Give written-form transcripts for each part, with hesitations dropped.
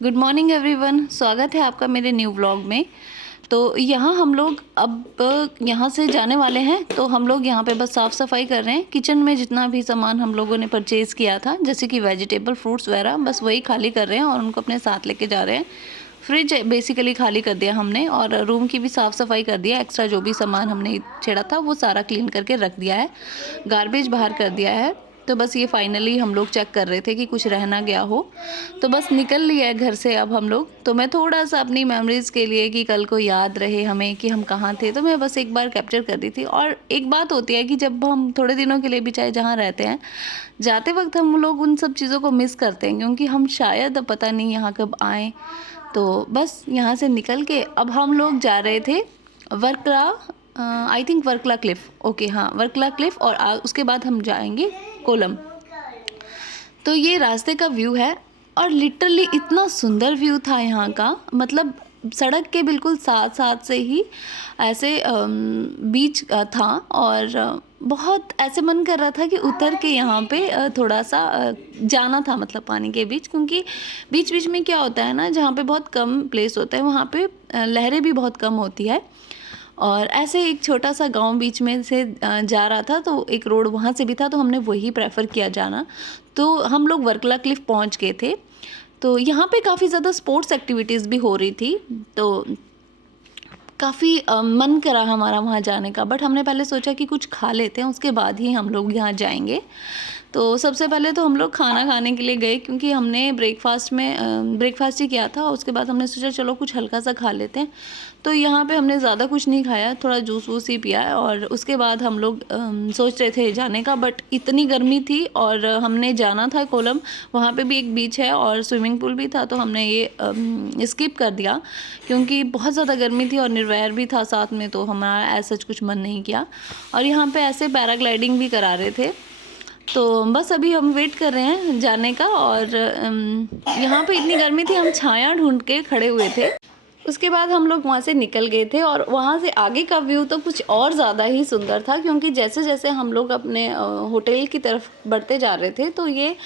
Good morning everyone, स्वागत है आपका मेरे न्यू व्लॉग में। तो यहाँ हम लोग अब यहाँ से जाने वाले हैं। तो हम लोग यहाँ पे बस साफ़ सफाई कर रहे हैं। किचन में जितना भी सामान हम लोगों ने परचेज़ किया था, जैसे कि वेजिटेबल, फ्रूट्स वगैरह, बस वही खाली कर रहे हैं और उनको अपने साथ लेके जा रहे हैं। फ्रिज बेसिकली खाली कर दिया हमने और रूम की भी साफ़ सफाई कर दिया। एक्स्ट्रा जो भी सामान हमने छेड़ा था वो सारा क्लीन करके रख दिया है। गार्बेज बाहर कर दिया है। तो बस ये फाइनली हम लोग चेक कर रहे थे कि कुछ रह ना गया हो। तो बस निकल लिया है घर से अब हम लोग। तो मैं थोड़ा सा अपनी मेमोरीज़ के लिए कि कल को याद रहे हमें कि हम कहाँ थे, तो मैं बस एक बार कैप्चर कर रही थी। और एक बात होती है कि जब हम थोड़े दिनों के लिए भी चाहे जहाँ रहते हैं, जाते वक्त हम लोग उन सब चीज़ों को मिस करते हैं, क्योंकि हम शायद अब पता नहीं यहाँ कब आएँ। तो बस यहाँ से निकल के अब हम लोग जा रहे थे Varkala, I think Varkala cliff, okay हाँ वर्कला क्लिफ़, और उसके बाद हम जाएंगे कोलम। तो ये रास्ते का व्यू है और लिटरली इतना सुंदर व्यू था यहाँ का, मतलब सड़क के बिल्कुल साथ साथ से ही ऐसे बीच था। और बहुत ऐसे मन कर रहा था कि उतर के यहाँ पे थोड़ा सा जाना था, मतलब पानी के बीच, क्योंकि बीच बीच में क्या होता है ना, जहाँ पे बहुत कम प्लेस होता है वहाँ पे लहरें भी बहुत कम होती है। और ऐसे एक छोटा सा गांव बीच में से जा रहा था, तो एक रोड वहाँ से भी था, तो हमने वही प्रेफर किया जाना। तो हम लोग वर्कला क्लिफ़ पहुँच गए थे। तो यहाँ पे काफ़ी ज़्यादा स्पोर्ट्स एक्टिविटीज़ भी हो रही थी, तो काफ़ी मन करा हमारा वहाँ जाने का। बट हमने पहले सोचा कि कुछ खा लेते हैं, उसके बाद ही हम लोग यहाँ जाएंगे। तो सबसे पहले तो हम लोग खाना खाने के लिए गए, क्योंकि हमने ब्रेकफास्ट ही किया था। उसके बाद हमने सोचा चलो कुछ हल्का सा खा लेते हैं। तो यहाँ पे हमने ज़्यादा कुछ नहीं खाया, थोड़ा जूस वूस ही पिया है। और उसके बाद हम लोग सोच रहे थे जाने का, बट इतनी गर्मी थी और हमने जाना था कोलम। वहाँ पे भी एक बीच है और स्विमिंग पूल भी था, तो हमने ये स्किप कर दिया, क्योंकि बहुत ज़्यादा गर्मी थी और निर्वैर भी था साथ में, तो हमारा ऐसा कुछ मन नहीं किया। और यहाँ पे ऐसे पैराग्लाइडिंग भी करा रहे थे। तो बस अभी हम वेट कर रहे हैं जाने का। और यहाँ पे इतनी गर्मी थी, हम छाया ढूंढ के खड़े हुए थे। उसके बाद हम लोग वहाँ से निकल गए थे और वहाँ से आगे का व्यू तो कुछ और ज़्यादा ही सुंदर था, क्योंकि जैसे जैसे हम लोग अपने होटल की तरफ बढ़ते जा रहे थे, तो ये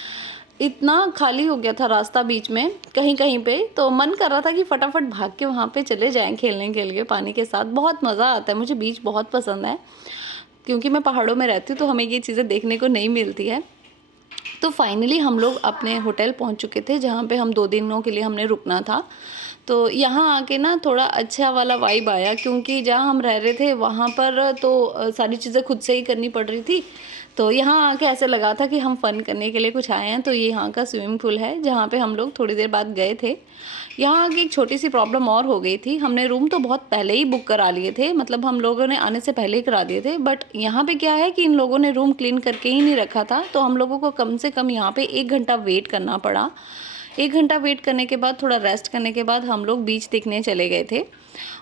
इतना खाली हो गया था रास्ता बीच में कहीं कहीं पे। तो मन कर रहा था कि फटाफट भाग के वहाँ पे चले जाएं खेलने के लिए पानी के साथ। बहुत मज़ा आता है, मुझे बीच बहुत पसंद है, क्योंकि मैं पहाड़ों में रहती हूँ, तो हमें ये चीज़ें देखने को नहीं मिलती है। तो फाइनली हम लोग अपने होटल पहुंच चुके थे, जहाँ पे हम 2 दिनों के लिए हमने रुकना था। तो यहाँ आके ना थोड़ा अच्छा वाला वाइब आया, क्योंकि जहाँ हम रह रहे थे वहाँ पर तो सारी चीज़ें खुद से ही करनी पड़ रही थी। तो यहाँ आके ऐसे लगा था कि हम फ़न करने के लिए कुछ आए हैं। तो ये यहाँ का स्विमिंग पूल है, जहाँ पे हम लोग थोड़ी देर बाद गए थे। यहाँ आके एक छोटी सी प्रॉब्लम और हो गई थी। हमने रूम तो बहुत पहले ही बुक करा लिए थे, मतलब हम लोगों ने आने से पहले ही करा दिए थे। बट यहाँ पे क्या है कि इन लोगों ने रूम क्लीन करके ही नहीं रखा था, तो हम लोगों को कम से कम यहाँ पे 1 घंटा वेट करना पड़ा। 1 घंटा वेट करने के बाद, थोड़ा रेस्ट करने के बाद, हम लोग बीच देखने चले गए थे।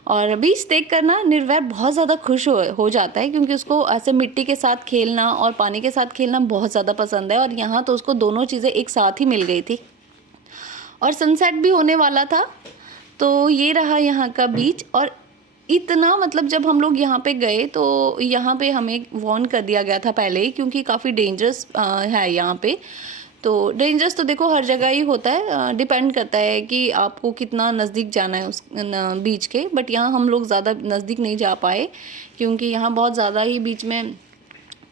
और बीच देख कर ना निर्वैर बहुत ज़्यादा खुश हो जाता है, क्योंकि उसको ऐसे मिट्टी के साथ खेलना और पानी के साथ खेलना बहुत ज़्यादा पसंद है। और यहाँ तो उसको दोनों चीज़ें एक साथ ही मिल गई थी और सनसेट भी होने वाला था। तो ये रहा यहाँ का बीच। और इतना, मतलब जब हम लोग यहाँ पे गए तो यहाँ पे हमें वार्न कर दिया गया था पहले ही, क्योंकि काफ़ी डेंजरस है यहाँ पे। तो डेंजरस तो देखो हर जगह ही होता है, डिपेंड करता है कि आपको कितना नज़दीक जाना है उस बीच के। बट यहाँ हम लोग ज़्यादा नज़दीक नहीं जा पाए, क्योंकि यहाँ बहुत ज़्यादा ही बीच में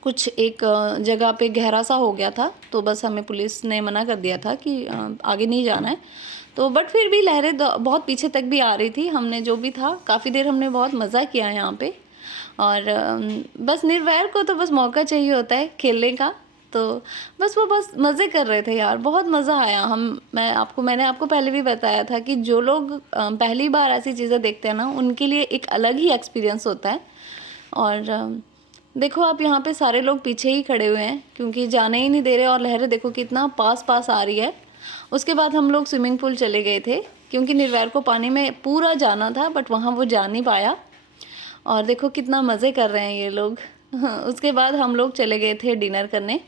कुछ एक जगह पे गहरा सा हो गया था। तो बस हमें पुलिस ने मना कर दिया था कि आगे नहीं जाना है। तो बट फिर भी लहरें बहुत पीछे तक भी आ रही थी। हमने जो भी था, काफ़ी देर हमने बहुत मज़ा किया यहाँ पे। और बस निर्वैर को तो बस मौका चाहिए होता है खेलने का। तो बस वो बस मज़े कर रहे थे यार, बहुत मज़ा आया। मैंने आपको पहले भी बताया था कि जो लोग पहली बार ऐसी चीज़ें देखते हैं ना, उनके लिए एक अलग ही एक्सपीरियंस होता है। और देखो आप यहाँ पे सारे लोग पीछे ही खड़े हुए हैं, क्योंकि जाने ही नहीं दे रहे। और लहरें देखो कितना पास पास आ रही है। उसके बाद हम लोग स्विमिंग पूल चले गए थे, क्योंकि निर्वैर को पानी में पूरा जाना था, बट वहाँ वो जा नहीं पाया। और देखो कितना मज़े कर रहे हैं ये लोग। उसके बाद हम लोग चले गए थे डिनर करने।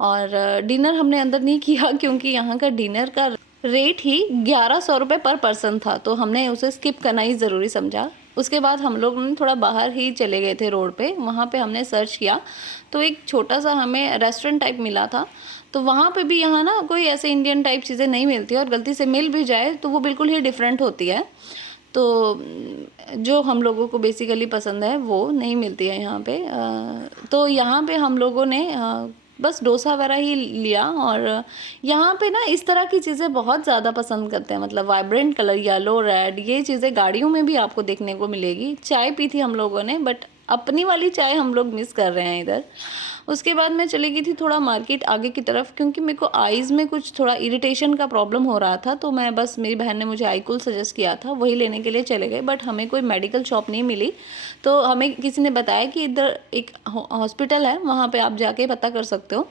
और डिनर हमने अंदर नहीं किया, क्योंकि यहाँ का डिनर का रेट ही 1100 रुपये पर पर्सन था, तो हमने उसे स्किप करना ही ज़रूरी समझा। उसके बाद हम लोग थोड़ा बाहर ही चले गए थे रोड पे, वहाँ पे हमने सर्च किया तो एक छोटा सा हमें रेस्टोरेंट टाइप मिला था। तो वहाँ पे भी यहाँ ना कोई ऐसे इंडियन टाइप चीज़ें नहीं मिलती और गलती से मिल भी जाए तो वो बिल्कुल ही डिफरेंट होती है। तो जो हम लोगों को बेसिकली पसंद है वो नहीं मिलती है यहाँ पे। तो यहाँ पे हम लोगों ने बस डोसा वगैरह ही लिया। और यहाँ पे ना इस तरह की चीज़ें बहुत ज़्यादा पसंद करते हैं, मतलब वाइब्रेंट कलर, येलो, रेड, ये चीज़ें गाड़ियों में भी आपको देखने को मिलेगी। चाय पी थी हम लोगों ने, बट अपनी वाली चाय हम लोग मिस कर रहे हैं इधर। उसके बाद मैं चली गई थी थोड़ा मार्केट आगे की तरफ, क्योंकि मेरे को आईज़ में कुछ थोड़ा इरिटेशन का प्रॉब्लम हो रहा था। तो मैं बस, मेरी बहन ने मुझे आईकूल सजेस्ट किया था, वही लेने के लिए चले गए। बट हमें कोई मेडिकल शॉप नहीं मिली, तो हमें किसी ने बताया कि इधर एक हॉस्पिटल है, वहाँ पे आप जाके पता कर सकते हो।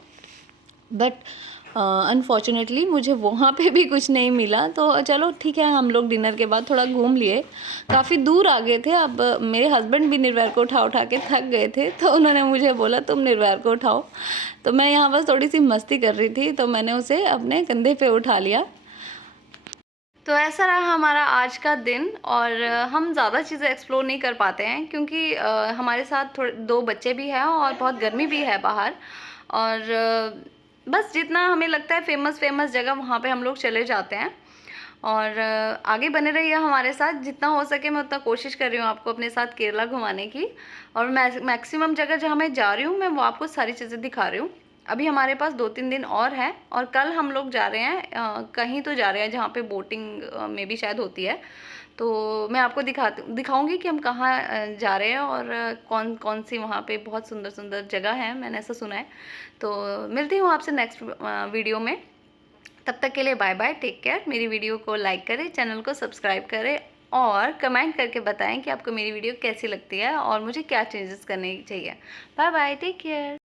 बट अनफॉर्चुनेटली मुझे वहाँ पे भी कुछ नहीं मिला। तो चलो ठीक है, हम लोग डिनर के बाद थोड़ा घूम लिए, काफ़ी दूर आ गए थे। अब मेरे हस्बैंड भी निर्वैर को उठा उठा के थक गए थे, तो उन्होंने मुझे बोला तुम निर्वैर को उठाओ। तो मैं यहाँ बस थोड़ी सी मस्ती कर रही थी, तो मैंने उसे अपने कंधे पे उठा लिया। तो ऐसा रहा हमारा आज का दिन। और हम ज़्यादा चीज़ें एक्सप्लोर नहीं कर पाते हैं, क्योंकि हमारे साथ थोड़े 2 बच्चे भी हैं और बहुत गर्मी भी है बाहर। और बस जितना हमें लगता है फेमस जगह, वहाँ पे हम लोग चले जाते हैं। और आगे बने रहिए हमारे साथ, जितना हो सके मैं उतना कोशिश कर रही हूँ आपको अपने साथ केरला घुमाने की। और मैक्सिमम जगह जहाँ मैं जा रही हूँ, मैं वो आपको सारी चीज़ें दिखा रही हूँ। अभी हमारे पास 2-3 दिन और हैं, और कल हम लोग जा रहे हैं कहीं तो जा रहे हैं जहाँ पे बोटिंग में भी शायद होती है। तो मैं आपको दिखाऊंगी कि हम कहाँ जा रहे हैं, और कौन कौन सी वहाँ पे बहुत सुंदर सुंदर जगह हैं, मैंने ऐसा सुना है। तो मिलती हूँ आपसे नेक्स्ट वीडियो में। तब तक के लिए बाय बाय, टेक केयर। मेरी वीडियो को लाइक करें, चैनल को सब्सक्राइब करें, और कमेंट करके बताएं कि आपको मेरी वीडियो कैसी लगती है और मुझे क्या चेंजेस करने चाहिए। Bye bye, take care.